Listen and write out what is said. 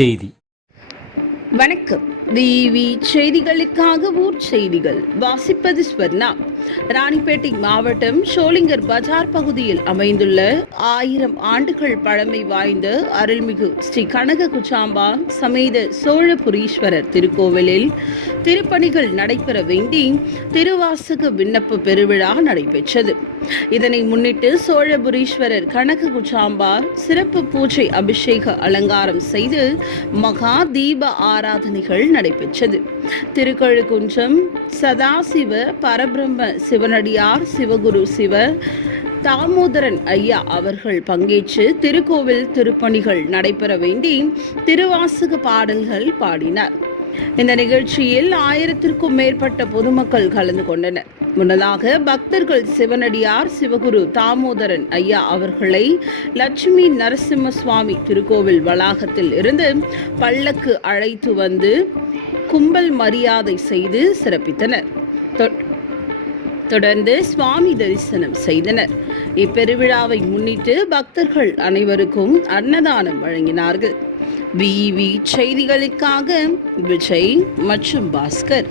செய்தி. வணக்கம். விவி செய்திகளுக்காக ஊர் செய்திகள் வாசிப்பது ஸ்வர்ணா. ராணிப்பேட்டை மாவட்டம் ஷோலிங்கர் பஜார் பகுதியில் அமைந்துள்ள 1000 ஆண்டுகள் பழமை வாய்ந்த அருள்மிகு ஸ்ரீ கனக குச்சாம்பா சமேத சோழபுரீஸ்வரர் திருக்கோவிலில் திருப்பணிகள் நடைபெற வேண்டி திருவாசக விண்ணப்ப பெருவிழா நடைபெற்றது. இதனை முன்னிட்டு சோழபுரீஸ்வரர் கனக குச்சாம்பா சிறப்பு பூஜை அபிஷேக அலங்காரம் செய்து மகா தீப ஆராதனைகள் நடைபெற்றது. திருக்கழுக்குன்றம் சதாசிவ பரபிரம்ம சிவனடியார் சிவகுரு சிவ தாமோதரன் ஐயா அவர்கள் பங்கேற்று திருக்கோவில் திருப்பணிகள் நடைபெற வேண்டி திருவாசக பாடல்கள் பாடினார். இந்த நிகழ்ச்சியில் 1000க்கும் மேற்பட்ட பொதுமக்கள் கலந்து கொண்டனர். முன்னதாக பக்தர்கள் சிவனடியார் சிவகுரு தாமோதரன் ஐயா அவர்களை லட்சுமி நரசிம்ம சுவாமி திருக்கோவில் வளாகத்தில் இருந்து பல்லக்கு அழைத்து வந்து கும்பல் மரியாதை செய்து சிறப்பித்தனர். தொடர்ந்து சுவாமி தரிசனம் செய்தனர். இப்பெருவிழாவை முன்னிட்டு பக்தர்கள் அனைவருக்கும் அன்னதானம் வழங்கினார்கள். விவி செய்திகளுக்காக விஜய் மற்றும் பாஸ்கர்.